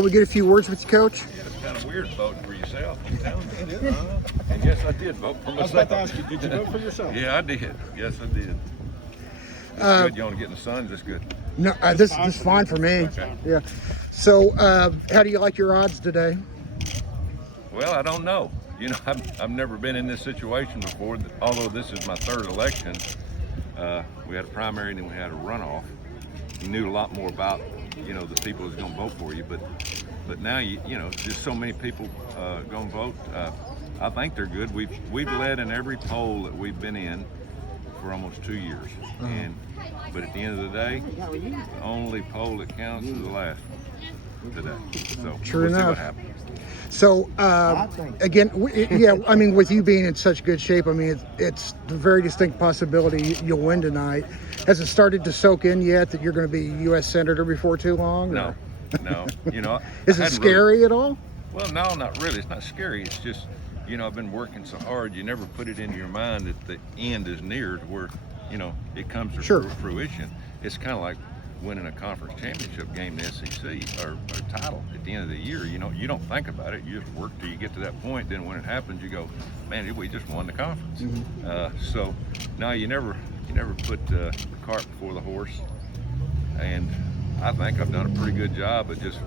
Can we get a few words with you, Coach? Yeah, it's kind of weird voting for yourself. You know? And yes, I did vote for myself. I was about to ask you, did you vote for yourself? Yeah, I did. Yes, I did. It's good. You want to get in the sun? That's good. No, this is fine for me. Okay. Yeah. So, how do you like your odds today? Well, I don't know. You know, I've never been in this situation before. Although this is my third election, we had a primary and then we had a runoff. You knew a lot more about, you know, the people who's going to vote for you, but now you know, just so many people going to vote. I think they're good. We've led in every poll that we've been in for almost 2 years, but at the end of the day, the only poll that counts is the last one today. So True we'll see enough. what happens. So, again, yeah, I mean, with you being in such good shape, I mean, it's a very distinct possibility you'll win tonight. Has it started to soak in yet that you're going to be U.S. Senator before too long? No, no. You know, Is it scary at all? Well, no, not really. It's not scary. It's just, you know, I've been working so hard. You never put it into your mind that the end is near to where, you know, it comes to fruition. It's kind of like winning a conference championship game in the SEC or title at the end of the year. You know, you don't think about it. You just work till you get to that point. Then when it happens, you go, man, we just won the conference. So no, you never put the cart before the horse. And I think I've done a pretty good job of just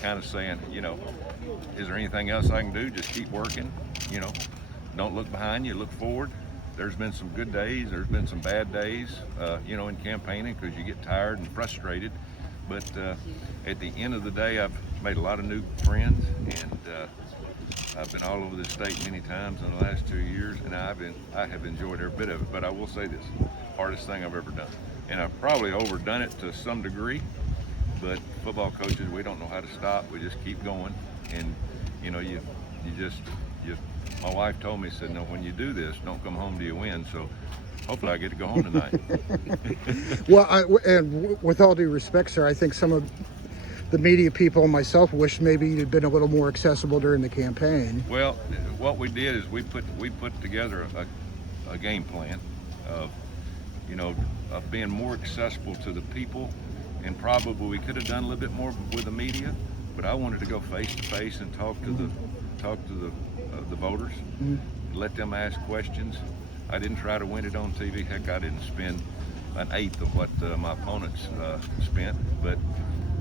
kind of saying, you know, is there anything else I can do? Just keep working. You know, don't look behind you, look forward. There's been some good days, there's been some bad days, you know, in campaigning because you get tired and frustrated. But at the end of the day, I've made a lot of new friends, and I've been all over the state many times in the last 2 years, and I have enjoyed every bit of it. But I will say this, hardest thing I've ever done. And I've probably overdone it to some degree, but football coaches, we don't know how to stop. We just keep going. And, you know, you just my wife told me, said, no, when you do this, don't come home till you win. So hopefully I get to go home tonight. Well, and with all due respect, sir, I think some of the media people and myself wish maybe you'd been a little more accessible during the campaign. Well, what we did is we put together a game plan of, you know, of being more accessible to the people, and probably we could have done a little bit more with the media, but I wanted to go face to face and talk to the voters, let them ask questions. I didn't try to win it on TV. Heck, I didn't spend an eighth of what my opponents spent. But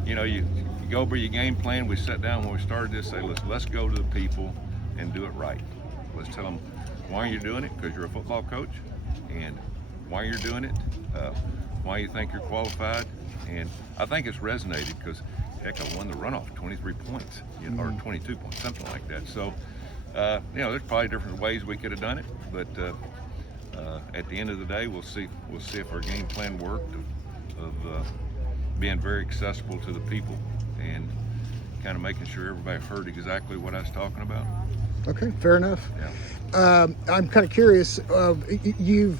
you know, you go over your game plan. We sat down when we started this, say, let's go to the people and do it right. Let's tell them why you're doing it, because you're a football coach, and why you're doing it, why you think you're qualified. And I think it's resonated because, heck, I won the runoff 23 points, you know, or 22 points, something like that. So, you know, there's probably different ways we could have done it, but at the end of the day, we'll see if our game plan worked of being very accessible to the people and kind of making sure everybody heard exactly what I was talking about. Okay, fair enough. Yeah. I'm kind of curious. You've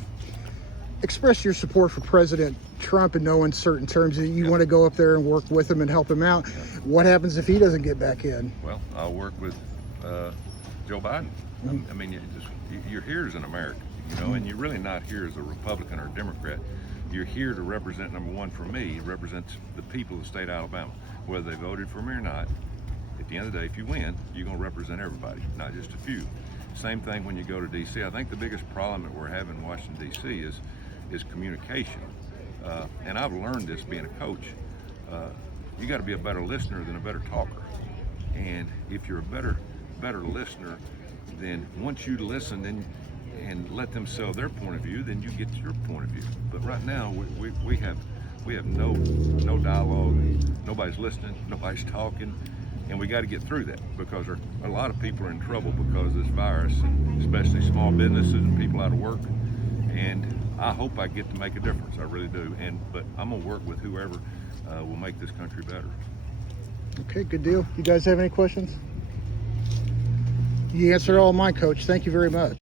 expressed your support for President Trump in no uncertain terms. You want to go up there and work with him and help him out. What happens if he doesn't get back in? Well, I'll work with Joe Biden. I mean, you're here as an American, you know, and you're really not here as a Republican or a Democrat. You're here to represent, number one, for me, represents the people of the state of Alabama, whether they voted for me or not. At the end of the day, if you win, you're going to represent everybody, not just a few. Same thing when you go to D.C. I think the biggest problem that we're having in Washington, D.C. is communication. And I've learned this being a coach. You got to be a better listener than a better talker. And if you're a better listener, then once you listen and let them sell their point of view, then you get your point of view. But right now, we have no dialogue. Nobody's listening. Nobody's talking. And we got to get through that, because a lot of people are in trouble because of this virus, and especially small businesses and people out of work. And I hope I get to make a difference. I really do. But I'm gonna work with whoever will make this country better. Okay, good deal. You guys have any questions? You answered all mine, Coach. Thank you very much.